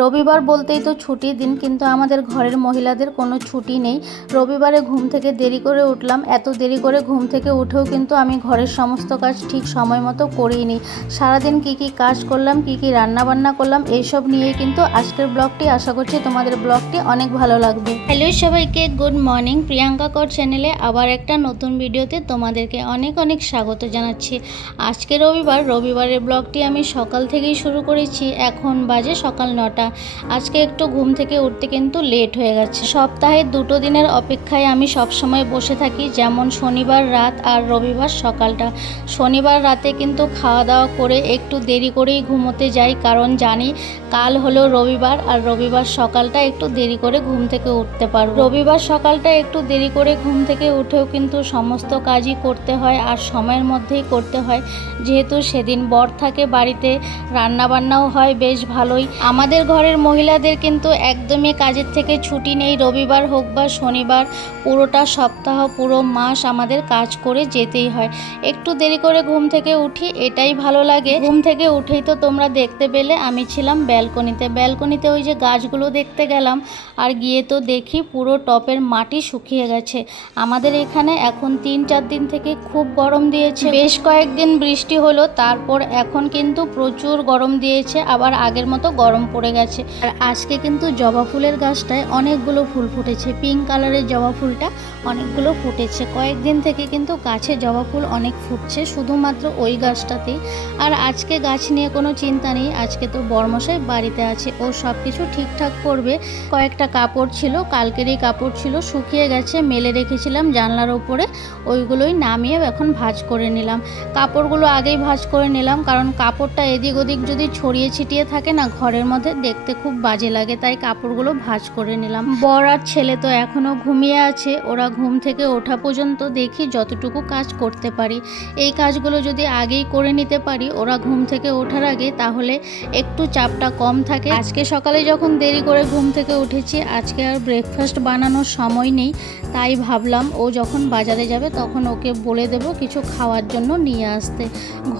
রবিবার বলতেই তো ছুটির দিন, কিন্তু আমাদের ঘরের মহিলাদের কোনো ছুটি নেই। রবিবারে ঘুম থেকে দেরি করে উঠলাম। এত দেরি করে ঘুম থেকে উঠেও কিন্তু আমি ঘরের সমস্ত কাজ ঠিক সময় মতো করিনি। সারাদিন কি কি কাজ করলাম, কি কি রান্না বান্না করলাম, এইসব নিয়েই কিন্তু আজকের ব্লগটি। আশা করছি তোমাদের ব্লগটি অনেক ভালো লাগবে। হ্যালো সবাইকে, গুড মর্নিং। প্রিয়াঙ্কা কর চ্যানেলে আবার একটা নতুন ভিডিওতে তোমাদেরকে অনেক অনেক স্বাগত জানাচ্ছি। আজকে রবিবারের ব্লগটি আমি সকাল থেকেই শুরু করেছি। এখন বাজে সকাল 9টা। আজকে একটু ঘুম থেকে উঠতে কিন্তু লেট হয়ে গেছে। সপ্তাহে 2 দিনের অপেক্ষায় আমি সব সময় বসে থাকি, যেমন শনিবার রাত আর রবিবার সকালটা। শনিবার রাতে কিন্তু খাওয়া দাওয়া করে একটু দেরি করেই ঘুমোতে যাই, কারণ জানি কাল হলো রবিবার, আর রবিবার সকালটা একটু দেরি করে ঘুম থেকে উঠতে পারবো। রবিবার সকালটা একটু দেরি করে ঘুম থেকে উঠেও কিন্তু সমস্ত কাজই করতে হয়, আর সময়ের মধ্যেই করতে হয়, যেহেতু সেদিন বর থাকে বাড়িতে। রান্না বান্নাও হয় বেশ ভালোই। আমাদের ঘরের মহিলাদের কিন্তু একদমই কাজের থেকে ছুটি নেই। রবিবার হোক বা শনিবার, পুরোটা সপ্তাহ, পুরো মাস আমাদের কাজ করে যেতেই হয়। একটু দেরি করে ঘুম থেকে উঠি, এটাই ভালো লাগে। ঘুম থেকে উঠেই তো তোমরা দেখতে পেলে আমি ছিলাম ব্যালকনিতে ওই যে গাছগুলো দেখতে গেলাম, আর গিয়ে তো দেখি পুরো টপের মাটি শুকিয়ে গেছে। আমাদের এখানে এখন 3-4 দিন থেকে খুব গরম দিয়েছে। বেশ কয়েকদিন বৃষ্টি হলো, তারপর এখন কিন্তু প্রচুর গরম দিয়েছে, আবার আগের মতো গরম পড়ে গেছে। আর আজকে কিন্তু জবা ফুলের গাছটায় অনেকগুলো ফুল ফুটেছে। পিঙ্ক কালারের জবা ফুলটা অনেকগুলো ফুটেছে। কয়েকদিন থেকে কিন্তু গাছে জবা ফুল অনেক ফুটছে, শুধুমাত্র ওই গাছটাতেই। আর আজকে গাছ নিয়ে কোনো চিন্তা নেই, আজকে তো বরমশাই বাড়িতে আছে, ও সব কিছু ঠিকঠাক করবে। কয়েকটা কাপড় ছিল, কালকেরই কাপড় ছিল, শুকিয়ে গেছে, মেলে রেখেছিলাম জানলার উপরে, ওইগুলোই নামিয়ে এখন ভাঁজ করে নিলাম। কাপড়গুলো আগেই ভাঁজ করে নিলাম, কারণ কাপড়টা এদিক ওদিক যদি ছড়িয়ে ছিটিয়ে থাকে না, ঘরের মধ্যে দেখতে খুব বাজে লাগে, তাই কাপড়গুলো ভাঁজ করে নিলাম। বর আর ছেলে তো এখনও ঘুমিয়ে আছে, ওরা ঘুম থেকে ওঠা পর্যন্ত দেখি যতটুকু কাজ করতে পারি। এই কাজগুলো যদি আগেই করে নিতে পারি ওরা ঘুম থেকে ওঠার আগে, তাহলে একটু চাপটা কম থাকে। আজকে সকালে যখন দেরি করে ঘুম থেকে উঠেছি, আজকে আর ব্রেকফাস্ট বানানোর সময় নেই, তাই ভাবলাম ও যখন বাজারে যাবে তখন ওকে বলে দেব কিছু খাওয়ার জন্য নিয়ে আসতে।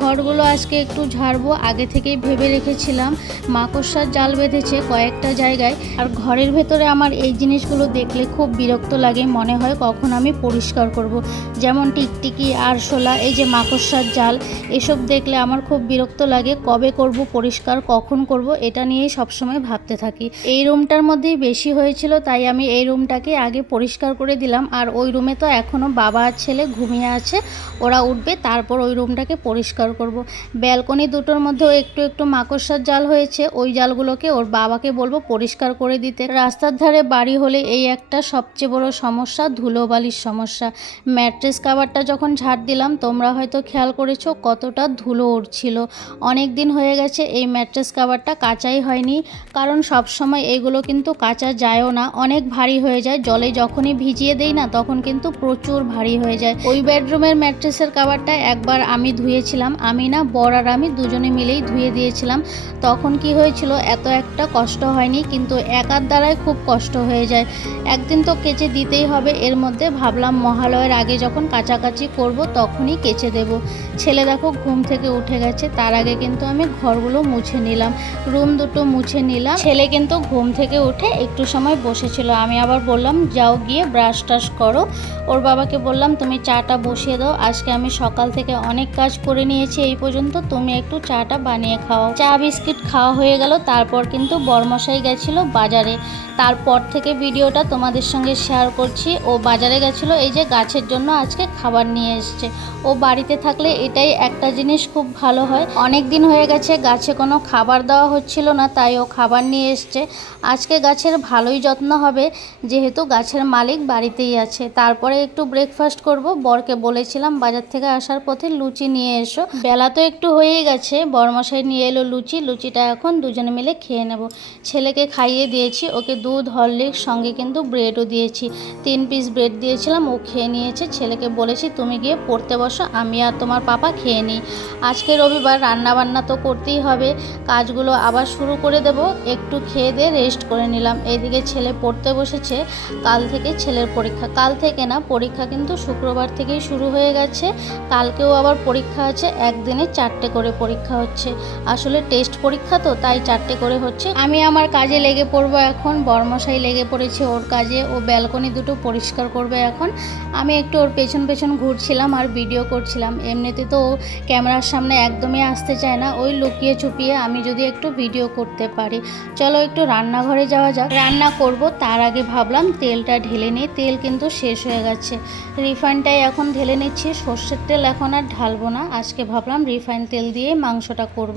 ঘরগুলো আজকে একটু ঝাড়বো, আগে থেকেই ভেবে রেখেছিলাম। মাকড়সার জাল বেঁধেছে কয়েকটা জায়গায়, আর ঘরের ভেতরে আমার এই জিনিসগুলো দেখলে খুব বিরক্ত লাগে, মনে হয় কখন আমি পরিষ্কার করব। যেমন টিকটিকি, আরশোলা, এই যে মাকড়সার জাল, এসব দেখলে আমার খুব বিরক্ত লাগে। কবে করব পরিষ্কার, কখন করব, এটা নিয়েই সবসময় ভাবতে থাকি। এই রুমটার মধ্যেই বেশি হয়েছিল, তাই আমি এই রুমটাকে আগে পরিষ্কার করে দিলাম। আর ওই রুমে তো এখনও বাবা আর ছেলে ঘুমিয়ে আছে, ওরা উঠবে তারপর ওই রুমটাকে পরিষ্কার করব। ব্যালকনি দুটোর মধ্যেও একটু একটু মাকড়সার জাল হয়েছে, ওই জালগুলোকে ওর বাবাকে বলবো পরিষ্কার করে দিতে। রাস্তার ধারে বাড়ি হলে এই একটা সবচেয়ে বড় সমস্যা, ধুলোবালির সমস্যা। ম্যাট্রেস কাভারটা যখন ঝাড় দিলাম, তোমরা হয়তো খেয়াল করেছো কতটা ধুলো উঠছিল। অনেক দিন হয়ে গেছে এই ম্যাট্রেস কাভারটা কাচাই হয়নি, কারণ সব সময় এইগুলো কিন্তু কাচা যায়ও না, অনেক ভারী হয়ে যায়। জলে যখনই ভিজিয়ে দেই না, তখন কিন্তু প্রচুর ভারী হয়ে যায়। ওই বেডরুমের ম্যাট্রেসের কাভারটা একবার আমি ধুয়েছিলাম, আমি না, বর আর আমি দুজনে মিলেই ধুয়ে দিয়েছিলাম। তখন কি হয়েছিল, এত একটা কষ্ট হয়নি, কিন্তু একার দ্বারাই খুব কষ্ট হয়ে যায়। একদিন তো কেচে দিতেই হবে। এর মধ্যে ভাবলাম মহালয়ের আগে যখন কাচাকাচি করব তখনই কেচে দেব। ছেলে দেখো ঘুম থেকে উঠে গেছে, তার আগে কিন্তু আমি ঘরগুলো মুছে নিলাম, রুম দুটো মুছে নিলাম। ছেলে কিন্তু ঘুম থেকে উঠে একটু সময় বসেছিল, আমি আবার বললাম যাও গিয়ে ব্রাশ টাশ করো। ওর বাবাকে বললাম তুমি চাটা বসিয়ে দাও, আজকে আমি সকাল থেকে অনেক কাজ করে নিয়েছি এই পর্যন্ত, তুমি একটু চাটা বানিয়ে খাও। চা বিস্কিট খাওয়া হয়ে গেল, তারপর কিন্তু বরমশাই গেছিল বাজারে। তারপর থেকে ভিডিওটা তোমাদের সঙ্গে শেয়ার করছি। ও বাজারে গেছিলো, এই যে গাছের জন্য আজকে খাবার নিয়ে এসছে। ও বাড়িতে থাকলে এটাই একটা জিনিস খুব ভালো হয়। অনেক দিন হয়ে গেছে গাছে কোনো খাবার দেওয়া হচ্ছিল না, তাই ও খাবার নিয়ে এসছে। আজকে গাছের ভালোই যত্ন হবে, যেহেতু গাছের মালিক বাড়িতেই আছে। তারপরে একটু ব্রেকফাস্ট করব। বরকে বলেছিলাম বাজার থেকে আসার পথে লুচি নিয়ে এসো। বেলা তো একটু হয়েই গেছে, বরমশাই নিয়ে এলো লুচিটা এখন দুজনে মিলে খেয়ে নেব। ছেলেকে খাইয়ে দিয়েছি, ওকে দুধ, হরলিক্স, সঙ্গে কিন্তু ব্রেডও দিয়েছি। 3 পিস ব্রেড দিয়েছিলাম, ও খেয়ে নিয়েছে। ছেলেকে বলেছি তুমি গিয়ে পড়তে বসো, আমি আর তোমার পাপা খেয়ে নিই। আজকে রবিবার, রান্না বান্না তো করতেই হবে, কাজগুলো আবার শুরু করে দেব। একটু খেয়ে দিয়ে রেস্ট করে নিলাম। এইদিকে ছেলে পড়তে বসেছে, কাল থেকে ছেলের পরীক্ষা, কাল থেকে না, পরীক্ষা কিন্তু শুক্রবার থেকেই শুরু হয়ে গেছে। কালকেও আবার পরীক্ষা আছে, একদিনে 4টে করে পরীক্ষা হচ্ছে। আসলে টেস্ট পরীক্ষা তো, তাই 4টে করে হচ্ছে। আমি আমার কাজে লেগে পড়বো এখন। বরমশাই লেগে পড়েছে ওর কাজে, ও ব্যালকনি দুটো পরিষ্কার করবে এখন। আমি একটু ওর পেছন পেছন ঘুরছিলাম আর ভিডিও করছিলাম। এমনিতে তো ও ক্যামেরার সামনে একদমই আসতে চায় না, ওই লুকিয়ে চুপিয়ে আমি যদি একটু ভিডিও করতে পারি। চলো একটু রান্নাঘরে যাওয়া যাক, রান্না করব। তার আগে ভাবলাম তেলটা ঢেলে নিই, তেল কিন্তু শেষ হয়ে গেছে। রিফাইনটাই এখন ঢেলে নিচ্ছি, সর্ষের তেল এখন আর ঢালবো না। আজকে ভাবলাম রিফাইন তেল দিয়েই মাংসটা করব।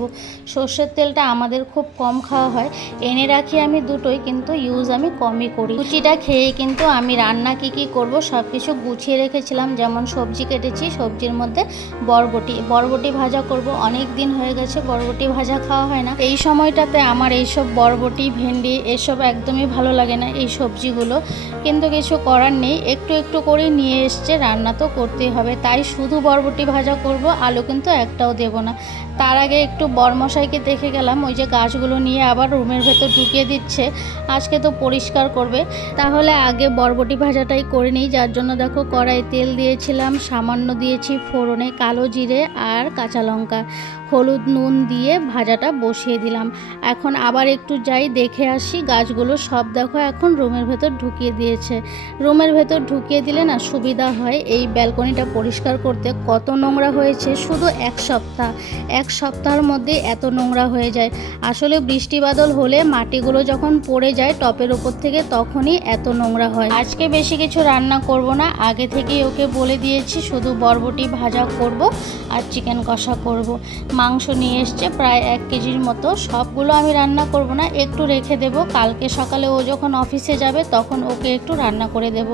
সর্ষের তেলটা আমাদের খুব কম খাওয়া হয়, এনে রাখি আমি দুটোই, কিন্তু ইউজ আমি কমই করি। লুচিটা খেয়ে কিন্তু আমি রান্না কি করব সব কিছু গুছিয়ে রেখেছিলাম। যেমন সবজি কেটেছি, সবজির মধ্যে বরবটি ভাজা করব। অনেক দিন হয়ে গেছে বরবটি ভাজা খাওয়া হয় না। এই সময়টাতে আমার এইসব বরবটি, ভেন্ডি এসব একদমই ভালো লাগে না, এই সবজিগুলো। কিন্তু কিছু করার নেই, একটু একটু করে নিয়ে এসছে, রান্না তো করতেই হবে। তাই শুধু বরবটি ভাজা করব, আলু কিন্তু একটাও দেব না। তার আগে একটু বরমশাইকে দেখে গেলাম, ওই যে গাছগুলো নিয়ে আবার রুমের ভেতর ঢুকিয়ে দিচ্ছে। আজকে তো পরিষ্কার করবে, তাহলে আগে বরবটি ভাজাটাই করে নিই। যার জন্য দেখো কড়াই তেল দিয়েছিলাম, সামান্য দিয়েছি ফোড়নে কালো জিরে আর কাঁচা লঙ্কা, হলুদ নুন দিয়ে ভাজাটা বসিয়ে দিলাম। এখন আবার একটু যাই দেখে আসি, গাছগুলো সব দেখো এখন রুমের ভেতর ঢুকিয়ে দিয়েছে। রুমের ভেতর ঢুকিয়ে দিলে না সুবিধা হয় এই ব্যালকনিটা পরিষ্কার করতে। কত নোংরা হয়েছে শুধু এক সপ্তাহের মধ্যে এত নোংরা হয়ে যায়। আসলে বৃষ্টি বাদল হলে মাটিগুলো যখন পড়ে যায় টপের ওপর থেকে, তখনই এত নোংরা হয়। আজকে বেশি কিছু রান্না করব না, আগে থেকেই ওকে বলে দিয়েছি শুধু বরবটি ভাজা করব আর চিকেন কষা করব। মাংস নিয়ে এসছে প্রায় 1 কেজির মতো, সবগুলো আমি রান্না করব না, একটু রেখে দেব। কালকে সকালে ও যখন অফিসে যাবে তখন ওকে একটু রান্না করে দেব,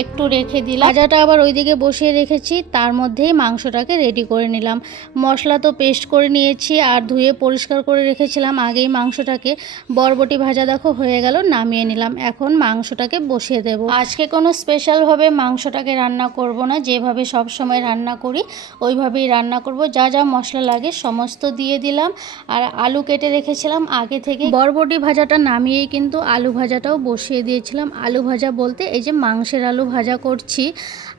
একটু রেখে দিলাম। ভাজাটা আবার ওইদিকে বসিয়ে রেখেছি, তার মধ্যেই মাংসটাকে রেডি করে নিলাম। মশলা তো পেস্ট করে নিয়েছি আর ধুয়ে পরিষ্কার করে রেখেছিলাম আগেই মাংসটাকে। বরবটি ভাজা দেখো হয়ে গেল, নামিয়ে নিলাম। এখন মাংসটাকে বসিয়ে দেব। আজকে কোনো স্পেশালভাবে মাংসটাকে রান্না করব না, যেভাবে সব সময় রান্না করি ওইভাবেই রান্না করব। যা যা মশলা লাগে সমস্ত দিয়ে দিলাম। আর আলু কেটে রেখেছিলাম আগে থেকে। বরবটি ভাজাটা নামিয়েই কিন্তু আলু ভাজাটাও বসিয়ে দিয়েছিলাম। আলু ভাজা বলতে এই যে মাংসের আলু ভাজা করছি,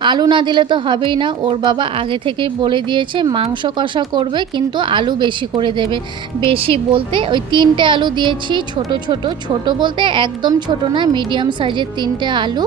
আলু না দিলে তো হবেই না। ওর বাবা আগে থেকেই বলে দিয়েছে মাংস কষা করবে কিন্তু আলু বেশি করে দেবে। বেশি বলতে ওই 3টে আলু দিয়েছি, ছোট বলতে একদম ছোট না, মিডিয়াম সাইজের 3টে আলু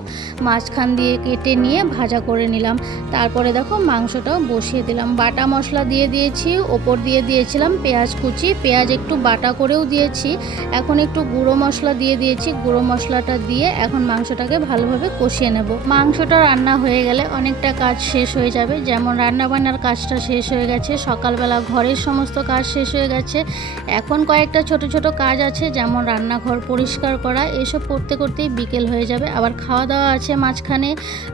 মাঝখান দিয়ে কেটে নিয়ে ভাজা করে নিলাম। তারপরে দেখো মাংসটাও বসিয়ে দিলাম। বাটা মশলা দিয়ে দিয়েছি, ওপর দিয়ে দিয়েছিলাম পেঁয়াজ কুচি, পেঁয়াজ একটু বাটা করেও দিয়েছি। এখন একটু গুঁড়ো মশলা দিয়ে দিয়েছি, গুঁড়ো মশলাটা দিয়ে এখন মাংসটাকে ভালোভাবে কষিয়ে নেব। মাংসটা রান্না হয়ে গেলে অনেকটা কাজ শেষ হয়ে যাবে। যেমন রান্নাবান্নার কাজটা শেষ হয়ে গেছে, সকালবেলা ঘরের সমস্ত কাজ শেষ হয়ে গেছে। এখন কয়েকটা ছোট কাজ আছে, যেমন রান্নাঘর পরিষ্কার করা, এসব করতে করতেই বিকেল হয়ে যাবে। আবার খাওয়া দাওয়া আছে মাঝখানে।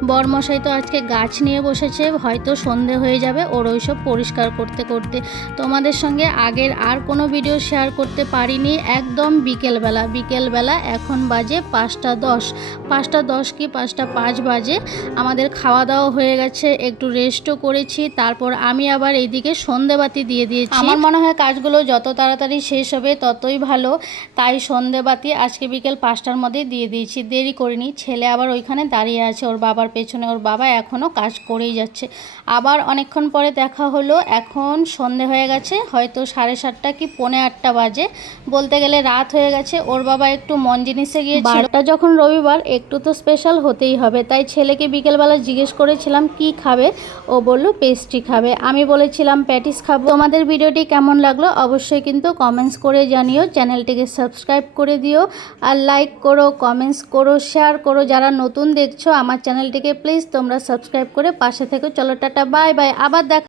বরমশাই তো আজকে গাছ নিয়ে বসেছে, হয়তো সন্ধে হয়ে যাবে ওর ওইসব পরিষ্কার করতে করতে। তোমাদের সঙ্গে আগের আর কোনো ভিডিও শেয়ার করতে পারিনি, একদম বিকেলবেলা। এখন বাজে 5টা 10 কি 5টা 5 বাজে। আমাদের খাওয়া দাওয়া হয়ে গেছে, একটু রেস্টও করেছি। তারপর আমি আবার এইদিকে সন্ধেবাতি দিয়ে দিয়েছি। আমার মনে হয় কাজগুলো যত তাড়াতাড়ি শেষ হবে ততই ভালো, তাই সন্ধেবাতি আজকে বিকেল 5টার মধ্যেই দিয়ে দিয়েছি, দেরি করিনি। ছেলে আবার ওইখানে দাঁড়িয়ে আছে ওর বাবার পেছনে, ওর বাবা এখনও কাজ করেই যাচ্ছে। আবার অনেকক্ষণ পরে দেখা হলো, এখন সন্ধে হয়ে গেছে, হয়তো 7:30 কি 7:45 বাজে, বলতে গেলে রাত হয়ে গেছে। ওর বাবা একটু মন জিনিসে গিয়েছিল, বারটা যখন রবিবার একটু তো স্পেশাল হতেই হবে। তাই ছেলেকে বিকেলবেলা জিজ্ঞেস করেছিলাম কি খাবে, ও বলল পেস্ট্রি খাবে। আমি বলেছিলাম প্যাটিস খাবো। তোমাদের ভিডিওটি কেমন লাগলো অবশ্যই কিন্তু কমেন্টস করে জানিও, চ্যানেলটিকে সাবস্ক্রাইব করে দিও আর লাইক করো, কমেন্টস করো, শেয়ার করো। যারা নতুন দেখছো আমার চ্যানেলটিকে প্লিজ তোমরা সাবস্ক্রাইব করে পাশে থেকো। চলো টাটা, বাই বাই, আবার দেখা।